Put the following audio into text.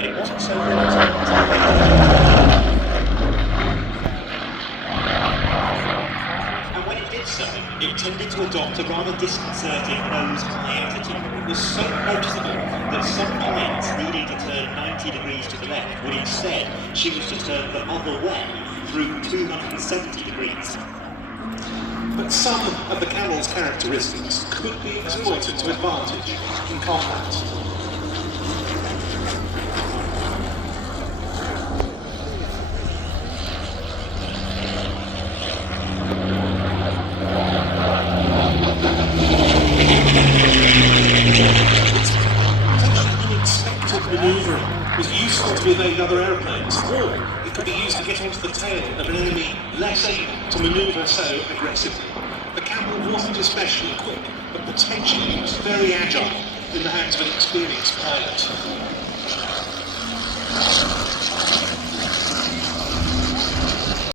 but it wasn't so good until and when it did so, it tended to adopt a rather disconcerting nose-high attitude. It was so noticeable that some planes needing to turn 90 degrees to the left would instead choose to turn the other way through 270 degrees. But some of the Camel's characteristics could be exploited to advantage in combat. Manoeuvring was useful to evade other aeroplanes, or it could be used to get onto the tail of an enemy less able to manoeuvre so aggressively. The Camel wasn't especially quick, but potentially was very agile in the hands of an experienced pilot.